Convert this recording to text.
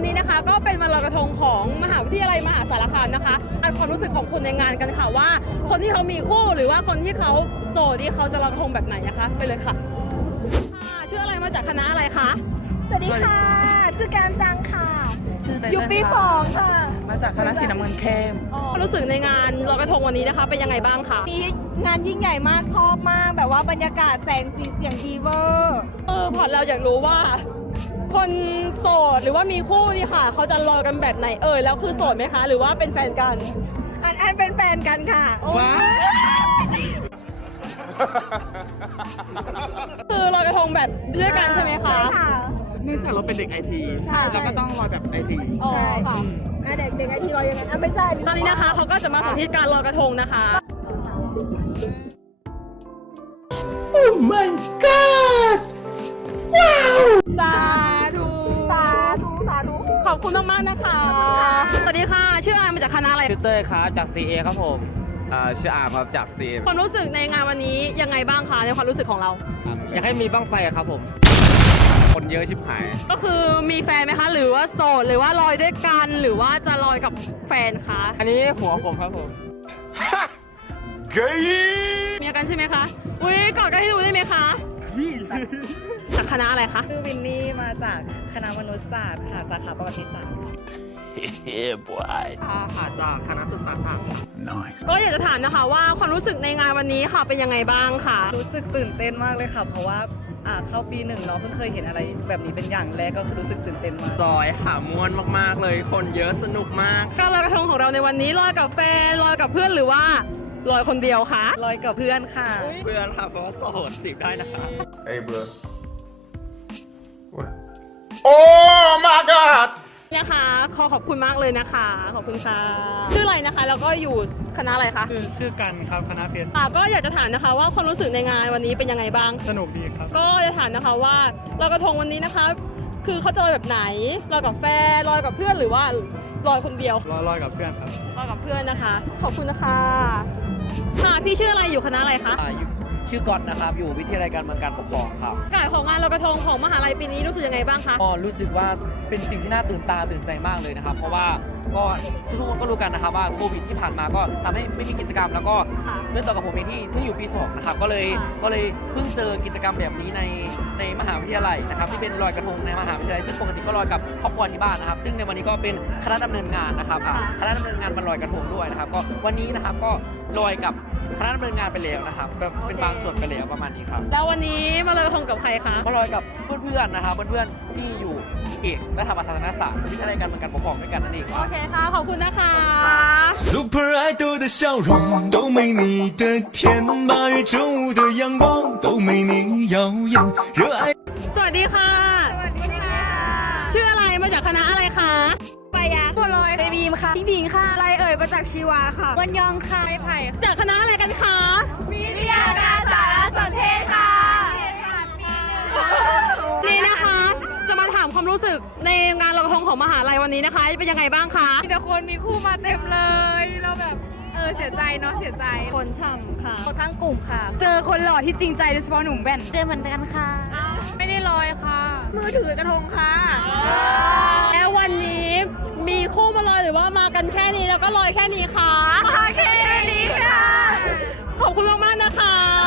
วันนี้นะคะก็เป็นวันลอยกระทงของมหาวิทยาลัยมหาสารคามนะคะอันความรู้สึกของคนในงานกันค่ะว่า คนที่เขามีคู่หรือว่าคนที่เขาโสดที่เขาจะลอยกระทงแบบไหนนะคะ ไปเลยค่ะค่ะชื่ออะไรมาจากคณะอะไรคะสวัสดีค่ะ ชื่อแกมจังค่ะ ชื่อไตอยู่เติ้ลปีค่ะสองค่ะ มาจากคณะสีน้ำเงินเข้มความรู้สึกในงานลอยกระทงวันนี้นะคะ เป็นยังไงบ้างคะนี่งานยิ่งใหญ่มากชอบมาก แบบว่าบรรยากาศแสงสีเสียงดีเวอร์ เออพอเราอยากรู้ว่า คนโสดหรือว่ามีคู่นี่ค่ะ เขาจะลอยกันแบบไหนเอ่ยแล้วคือโสดไหมคะ หรือว่าเป็นแฟนกัน อันอันเป็นแฟนกันค่ะ ว้าคือลอยกระทงแบบด้วยกันใช่ไหมคะใช่ค่ะเนื่องจากเราเป็นเด็กไอทีใช่ เราก็ต้องลอยแบบไอที อ๋อใช่ค่ะอะเด็กเด็กไอทีเรายังไงอะไม่ใช่ตอนนี้นะคะเขาก็จะมาสาธิตการลอยกระทงนะคะส อบคุณมากๆนะคะสวัสดีค่ะ ชื่ออะไรมาจากคณะอะไร ชื่อเต้ยครับจาก CA ครับผมอ่าชื่ออาร์มครับจาก CA ความรู้สึกในงานวันนี้ยังไงบ้างคะในความรู้สึกของเรา อยากให้มีบ้างไฟอะครับผม คนเยอะชิบหาย ก็คือมีแฟนไหมคะ หรือว่าโสดหรือว่าลอยด้วยกันหรือว่าจะลอยกับแฟนคะอันนี้หัวผมครับผมมีกันใช่ไหมคะ อุ้ยกอดกันให้ดูได้ไหมคะ จากคณะอะไรคะ ชื่อวินนี่มาจากคณะมนุษยศาสตร์ค่ะสาขาประวัติศาสตร์ค่ะค่ะค่ะจากคณะศึกษาศาสตร์ค่ะก็อยากจะถามนะคะว่าความรู้สึกในงานวันนี้ค่ะเป็นยังไงบ้างคะรู้สึกตื่นเต้นมากเลยค่ะ เพราะว่าอ่าเข้าปีหนึ่งเนาะเพิ่งเคยเห็นอะไรแบบนี้เป็นอย่างแรกก็คือรู้สึกตื่นเต้นมาก จอยค่ะม้วนมากๆเลย คนเยอะสนุกมาก การลอยกระทงของเราในวันนี้ลอยกับแฟนลอยกับเพื่อนหรือว่า ลอยคนเดียวคะลอยกับเพื่อนค่ะ เพื่อนค่ะเพราะว่าโสดจีบได้นะคะ Hey, bro. What? Oh my God! นะคะขอขอบคุณมากเลยนะคะ ขอบคุณค่ะชื่ออะไรนะคะ แล้วก็อยู่คณะอะไรคะชื่อชื่อกันครับคณะเภสัชค่ะก็อยากจะถามนะคะว่าความรู้สึกในงานวันนี้เป็นยังไงบ้าง สนุกดีครับ ก็จะถามนะคะว่าลอยกระทงวันนี้นะคะ คือเขาจะลอยแบบไหนลอยกับแฟนลอยกับเพื่อนหรือว่าลอยคนเดียวรอรอยกับเพื่อนครับลอยกับเพื่อนนะคะ ขอบคุณนะคะค่ะพี่ชื่ออะไรอยู่คณะอะไรคะอ่าอยู่ ชื่อก๊อตนะครับ อยู่วิทยาลัยการเมืองการปกครองครับการของงานลอยกระทงของมหาลัยปีนี้รู้สึกยังไงบ้างคะ ก็รู้สึกว่าเป็นสิ่งที่น่าตื่นตาตื่นใจมากเลยนะครับ เพราะว่าก็ทุกคนก็รู้กันนะครับว่าโควิดที่ผ่านมาก็ทำให้ไม่มีกิจกรรม แล้วก็ค่ะเรื่องต่อกับผมเองที่เพิ่งอยู่ปี2นะครับก็เลยค่ะ ก็เลยเพิ่งเจอกิจกรรมแบบนี้ในในมหาวิทยาลัยนะครับที่เป็นลอยกระทงในมหาวิทยาลัยซึ่งปกติก็ลอยกับครอบครัวที่บ้านนะครับ ซึ่งในวันนี้ก็เป็นคณะดำเนินงานนะครับอ่าคณะดำเนินงานวันลอยกระทงด้วยนะครับ ก็วันนี้นะครับก็ลอยกับ พระรินงานไปแล้วนะครับแบบเป็นบางส่วนไปแล้วประมาณนี้ครับแล้ววันนี้มาลอยกระทงกับใครคะ มาลอยกับเพื่อนๆนะครับเพื่อนๆที่อยู่เอกและธรราศาสนศาสตร์ที่ใช้ในการเมืองการปกครองด้วยกันนั่นเองโอเคค่ะ ขอบคุณนะคะ Super Idol 的笑容都没你的甜，八月正午的阳光都没你耀眼，热爱。สวัสดีค่ะ สวัสดีค่ะ ชื่ออะไรมาจากคณะอะไรคะ บัวลอยเบบีมค่ะพิงพิงค่ะไรเอ่ยมาจากชีวาค่ะวันยองค่ะไผ่ไผ่จากคณะอะไรกันคะวิทยาการสารสนเทศค่ะนี่นะคะ จะมาถามความรู้สึกในงานลอยกระทงของมหาลัยวันนี้นะคะ เป็นยังไงบ้างคะมีแต่คนมีคู่มาเต็มเลย เราแบบเออเสียใจเนาะเสียใจคนฉ่ำค่ะทั้งกลุ่มค่ะ เจอคนหล่อที่จริงใจโดยเฉพาะหนุ่มแว่นเจอเหมือนกันค่ะ ไม่ได้ลอยค่ะ มือถือกระทงค่ะ ลอยแค่นี้ค่ะมาแค่นี้ค่ะ ขอบคุณมากๆนะคะ